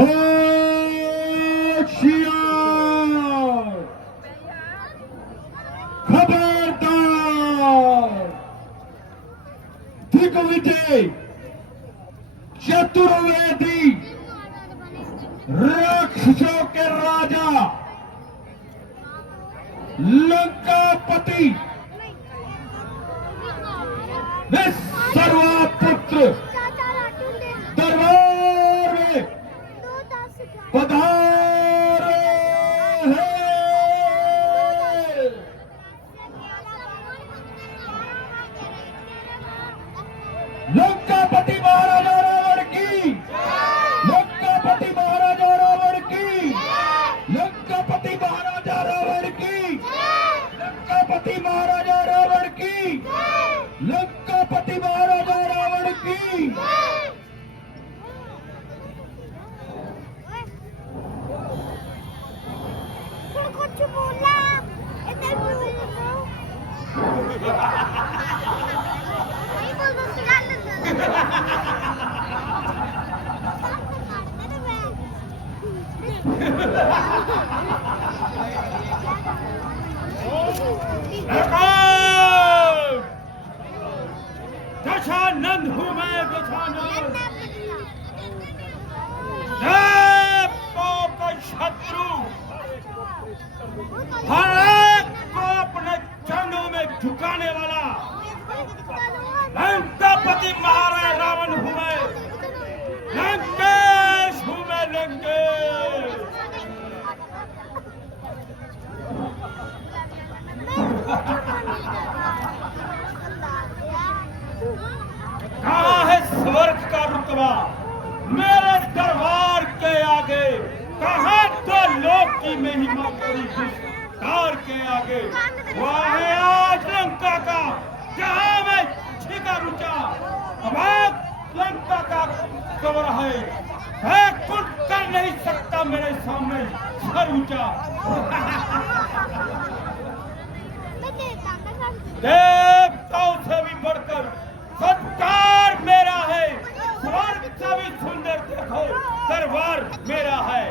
होशियार, खबरदार, दिग्विजय, चतुर्वेदी, राक्षसों के राजा, लंकापति, सर्वपुत्र दरबार में पधारे हैं। लंकापति महाराजा रावण की, लंकापति महाराजा रावण की, लंकापति महाराजा रावण की, लंकापति महाराजा रावण की, लंकापति महाराजा रावण की। कुछ बोला इधर नहीं बोल दो दशानंद हूँ मैं, दशानंद शत्रु हर एक को अपने चरणों में झुकाने वाला लंकापति महाराज रावण हूँ मैं, लंकेश हूँ मैं, लंकेश। कहाँ है स्वर्ग का रुतबा मेरे दरबार के आगे, कहाँ तो लोक की महिमा करी विस्तार के आगे। वह है आज लंका का जहाँ मैं छिका रुचा, अब लंका का कवर है कुछ कर नहीं सकता मेरे सामने सर ऊंचा। देवताओं से भी बढ़कर सत्कार मेरा है, स्वर्ग से भी सुंदर देखो दरबार मेरा है।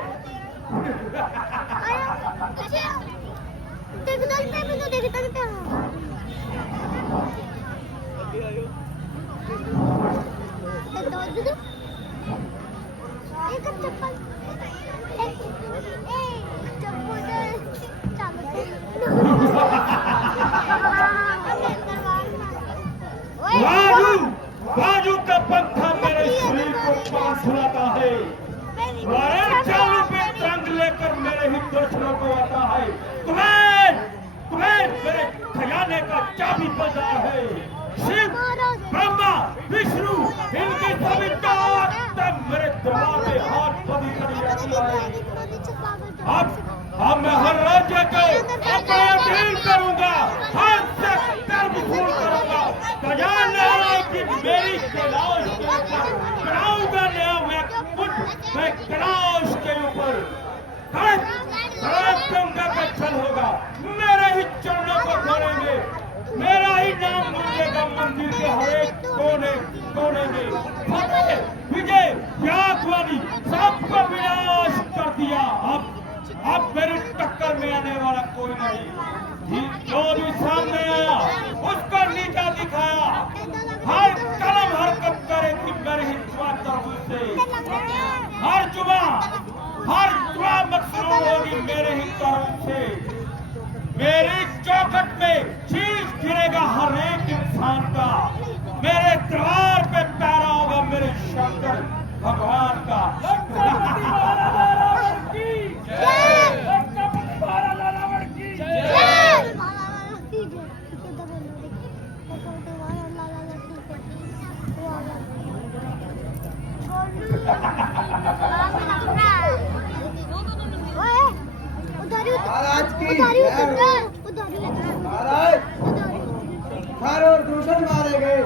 बाजू का पंखा मेरे शरीर को पास लाता है, चालू पे रंग लेकर मेरे ही दुश्मनों को आता है। तुम्हें मेरे खजाने का चाबी बाजार है। शिव, ब्रह्मा, विष्णु इनकी सभी ताकत मेरे दरबार में हाथ बंदी करी रहती है। अब मैं हर राज्य को अपना अधीन करूंगा, हर सेक्टर भूल करूंगा। खजाना की मेरी कैलाश के ऊपर कराऊंगा नया मैं कैलाश के ऊपर गंगा का छल होगा। मेरे ही चरणों को धरेंगे, मेरा ही नाम मिलेगा मंदिर के हर एक कोने कोने में। फतेह, विजय, यागवानी सबको विनाश कर दिया। अब मेरी टक्कर में आने वाला कोई नहीं। जो भी सामने आया उसको नीचा दिखाया। हर कलम हरकत करेगी मेरे ही तरफ से। हर जुबा मकसूद होगी मेरे ही तरफ से। मेरी चौखट में शीश गिरेगा हर एक इंसान का। मेरे दरबार पे प्यारा होगा मेरे शंकर भगवान का। महाराज और दूषण मारे गए।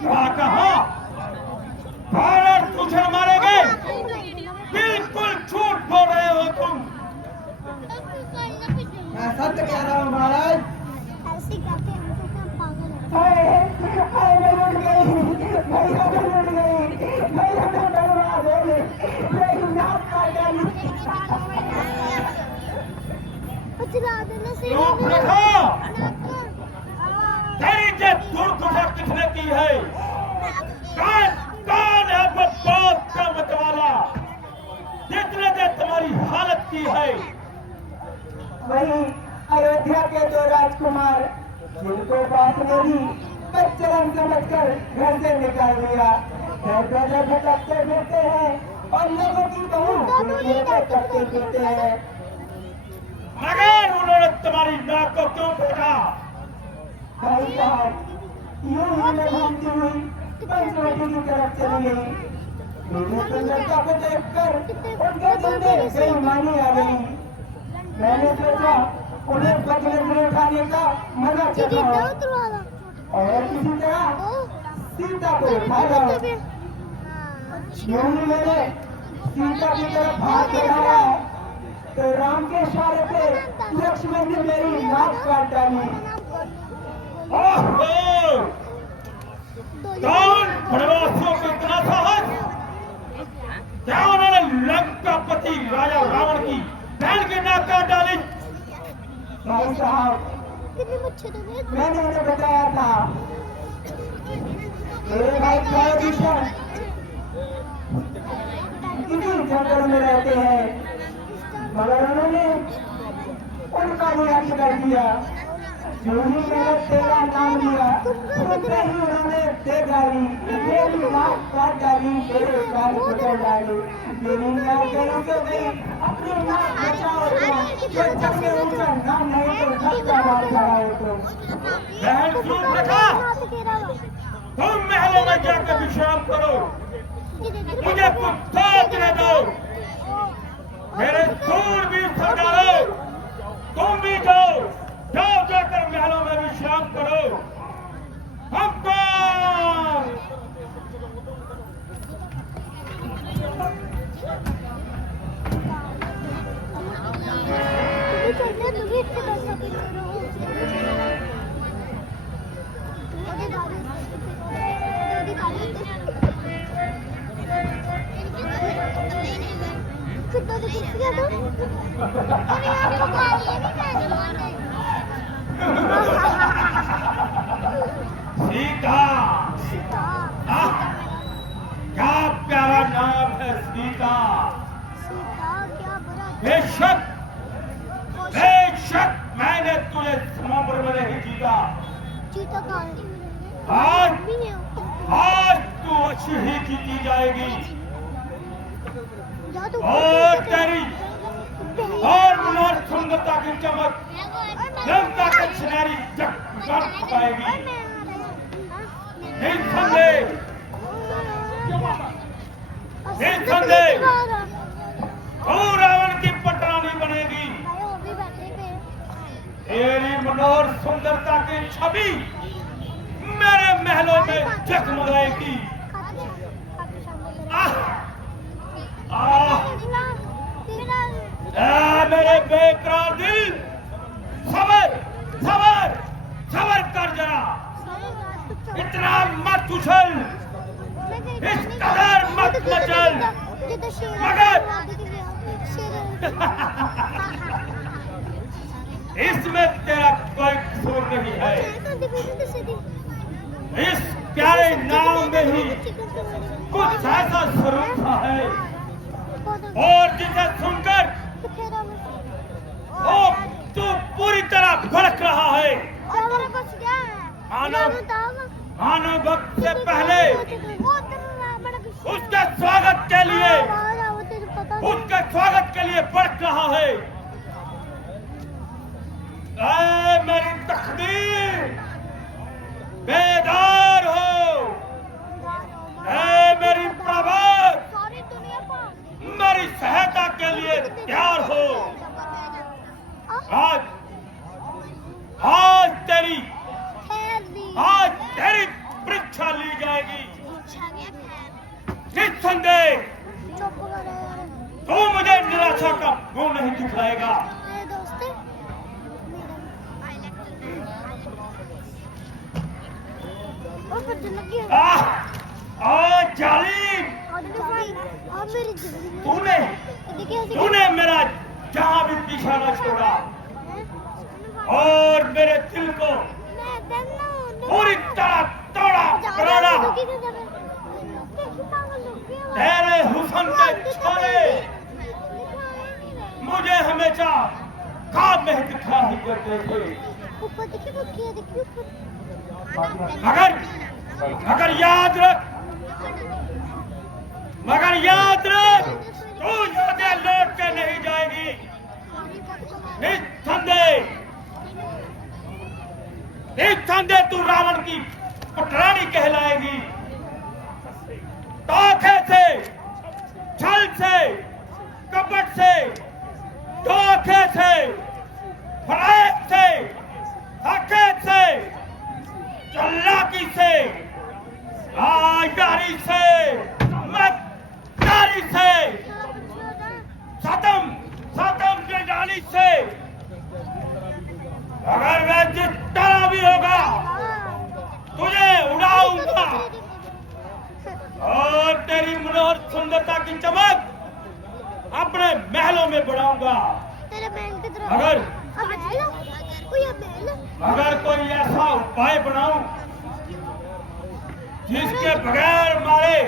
क्या कहा? और दूषण मारे गए? बिल्कुल झूठ बोल रहे हो तुम। मैं सत्य कह रहा हूँ महाराज। ऐसे कहते हैं पागल मैं रूप रखा तेरी जे दुर्दशा किसने की है? कौन है वो बाप का मतवाला जिसने ने तुम्हारी हालत की है? वही अयोध्या के दो राजकुमार जिनको बाप ने भी बच्चन समझकर घर से निकाल दिया। घर भटकते फिरते हैं और लोगों की बहू करते फिरते हैं। मगर उन्होंने तुम्हारी नाक को क्यों फेंका? भाई साहब यूं ही मैं घूमती हुई पंचवटी की तरफ चली गई। मेरी सुंदरता को देखकर उनके दिल में बेईमानी आ गई। मैंने सोचा उन्हें बदले उठाने का मजा चखा और किसी तरह सीता को उठा लाऊं। यूं ही मैंने सीता की तरफ हाथ बढ़ाया तो राम के इशारे पे लक्ष्मण ने मेरी नाक काट डाली। ओहो! कौन वनवासियों को इतना साहस? क्या उन्होंने लंकापति राजा रावण की बहन की नाक काट डाली? भाई साहब मैंने उन्हें बताया था मेरे भाई विभीषण इसी जंगल में रहते हैं, मगर उन्होंने उनका भी कर दिया। जो ही मैंने तेरा नाम लिया सुनते ही उन्होंने दे डाली, मेरी नाक काट डाली, मेरे कान पकड़ डाली। मेरी नाक गई तो गई, अपनी नाक बचाओ तो जो जग में उनका नाम नहीं तो धक्का मार जाए तो। बहन सूप रखा, तुम महलों में जाकर विश्राम करो, मुझे कुछ सोचने दो। मेरे दूर भी सजाओ, तुम भी जाओ, जाओ जाकर महलों में विश्राम करो। हमको सीता, क्या प्यारा नाम है सीता। बेशक बेशक मैंने तुझे समुद्र में नहीं जीता, आज तू अच्छी ही जीती जाएगी और तेरी और मनोहर सुंदरता की चमक लंका के सुनहरी जगमग पाएगी। निसंदेह तू रावण की पटरानी बनेगी। तेरी मनोहर सुंदरता की छवि मेरे महलों में जगमगाएगी। मेरे बेकरार दिल, सबर सबर सबर कर जरा, इतना मत उछल, इस कदर मत मचल, मगर इसमें तेरा कोई कसूर नहीं है। इस प्यारे नाम में ही कुछ ऐसा स्वरूप है और जिसे सुनकर ओ तू पूरी तरह भड़क रहा है। मानव भक्त से पहले उसके स्वागत के लिए भड़क रहा है। ऐ मेरी तकदीर बेदार हो, ऐ मेरी प्रभात मेरी सहायता के लिए तैयार हो। आज तेरी परीक्षा ली जाएगी। निसंदेह तू मुझे निराशा का मुंह नहीं दिखलाएगा। जालिम, तूने मेरा जहां भी पीछा न छोड़ा, और मेरे दिल को मैं देना हूँ पूरी तरह तोड़ा तोड़ा तेरे हुस्न के छोरे मुझे हमेशा ख्वाब में दिखा ही करते थे। ऊपर देखिए ऊपर मगर याद रख तू योद्धा लौट के नहीं जाएगी। निस्संदेह तू रावण की पुत्रानी कहलाएगी। धोखे से, छल से, कपट से, धोखे से, फरेब से, हकीकत से, चालाकी से, आयारी से, मक्कारी से, सतम के डाली से अगर मैं जिस तरह भी होगा तुझे उड़ाऊंगा और तेरी मनोहर सुंदरता की चमक अपने महलों में बढ़ाऊंगा। अगर कोई ऐसा उपाय बनाऊं जिसके बगैर मारे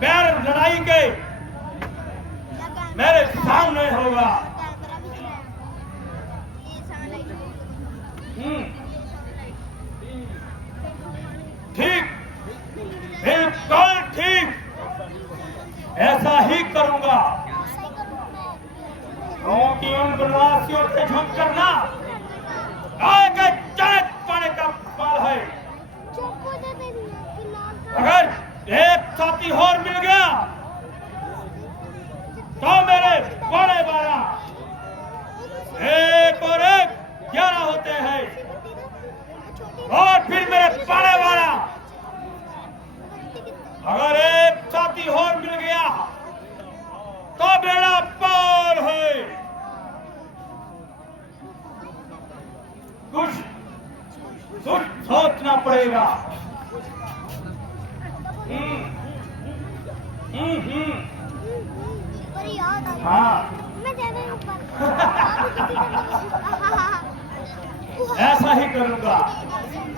बैर लड़ाई के मेरे सामने होगा। ठीक, बिल्कुल ठीक, ऐसा ही करूंगा क्योंकि उन बनवासियों से झूठ करना आगे चरित पाने का फल है। अगर एक साथी और मिल गया तो मेरे बड़े 12 एक और एक 11 होते हैं और फिर मेरे बड़े 12 अगर एक साथी और मिल गया तो मेरा पार है। कुछ सोचना पड़ेगा। हाँ ऐसा ही करूंगा।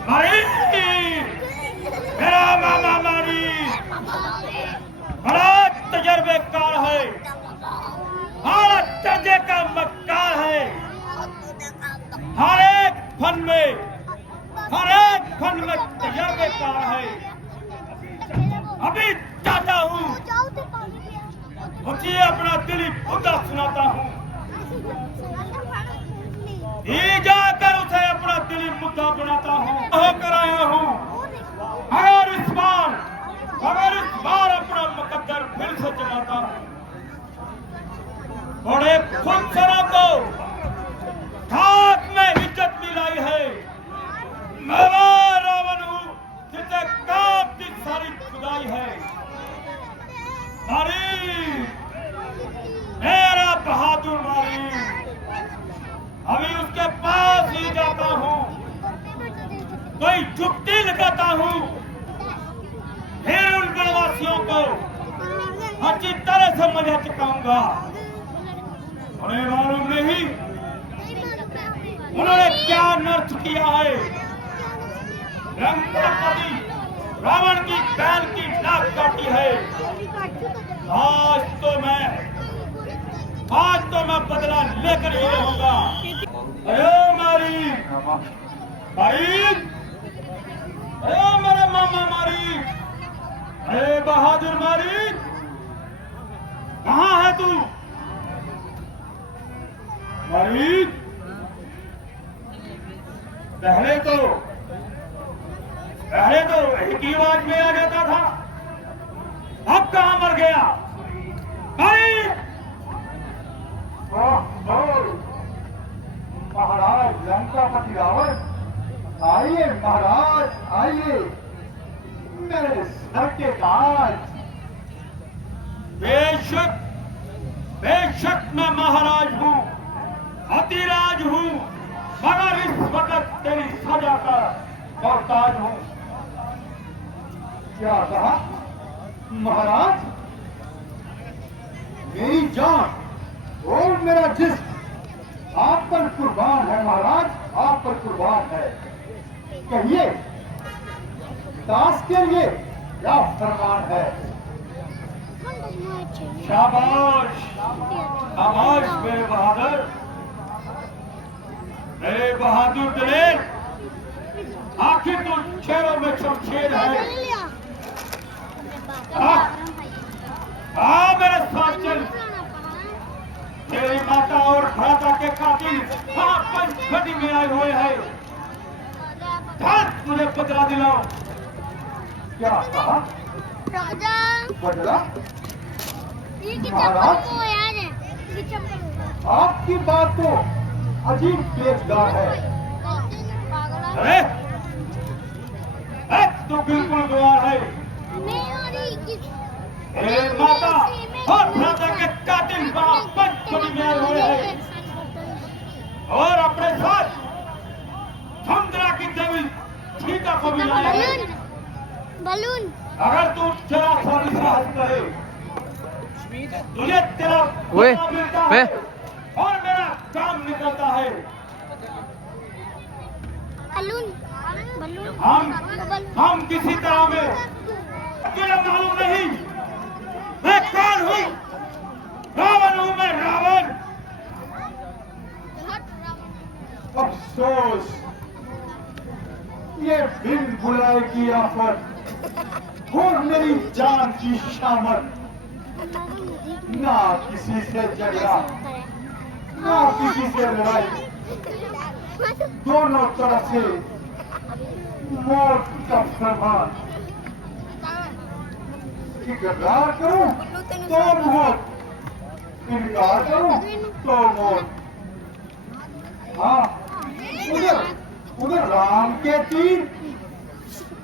मारी मेरा मामा मारी बड़ा तजर्बेकार है, बड़ा तजे का मक्कार है। हर एक फन में तजर्बेकार है। अभी चाहता हूँ मुझे अपना दिली मुद्दा सुनाता हूँ। जाकर उसे अपना दिली मुद्दा बनाता हूँ। होकर आया हूँ। अगर इस बार अपना मुकद्दर फिर से जमाता हूँ। बड़े खूबसूरत को खाक में इज्जत मिलाई है। मैं रावण हूँ जिसे काम की सारी खुदाई है। मारी मेरा बहादुर मारी अभी उसके पास ही जाता हूँ, कोई जुक्ति लगाता हूँ, फिर उन बनवासियों को अच्छी तरह से मजा चुकाऊंगा। उन्हें मालूम नहीं उन्होंने क्या नर्थ किया है। लंकापति रावण की बैल की नाक काटी है। आज तो मैं बदला लेकर ही रहूंगा। अरे मारी अरे मेरा मामा मारी, अरे बहादुर मारी, कहाँ है तू? मारी पहले तो एक ही आवाज में आ जाता था, अब कहाँ मर गया? महाराज लंकापति रावण, आइए महाराज आइए, मेरे सर के ताज। बेशक मैं महाराज हूँ, अतिराज हूँ, मगर इस वक्त तेरी सजा का मोहताज हूँ। क्या कहा महाराज? मेरी जान और मेरा जिस्म आप पर कुर्बान है महाराज, आप पर कुर्बान है। कहिए दास के लिए क्या फरमान है? शाबाश शाबाश मेरे बहादुर दिलेर, आखिर तू शेरों में शमशेर है। मेरे साथ चल। तेरी माता और भ्राता के कातिल पंचवटी में आए हुए हैं। तुझे बदला दिलाओ। क्या कहा? राजा बदला? ये चप्पल को याद है, ये चप्पल आपकी बात तो अजीब पेचदार है। अरे तू बिल्कुल गवार है। तेरे माता और भ्राता के कातिल पंचवटी में आए हुए हैं और अपने साथ समुद्रा की देवी सीता को भी लाए हैं। बलून अगर तू जरा सा भी साहस करे, तुझे तेरा बदला मिलता है और मेरा काम निकलता है। बलून बलून हम किसी तरह में, तुझे मालूम नहीं मैं कौन हूँ? रावण हूँ मैं, रावण। अफसोस, ये बिन बुलाए की आफत और मेरी जान की शामत। ना किसी से झगड़ा, ना किसी से लड़ाई, दोनों तरफ से मौत का फरमान। इकरार करूं तो मौत, इनकार करूं तो मौत। हाँ, उधर राम के तीर,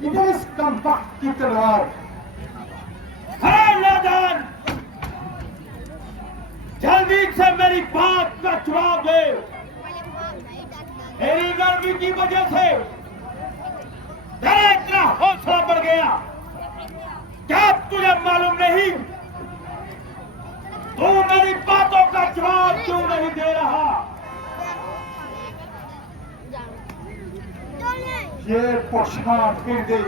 इधर इस कमबख्त की तलवार। है नादान, जल्दी से मेरी बात का जवाब दे। मेरी गर्मी की वजह से तेरा इतना हौसला बढ़ गया, क्या तुझे मालूम नहीं? तू मेरी बातों का जवाब क्यों नहीं दे रहा? ये पोशाक फिर दे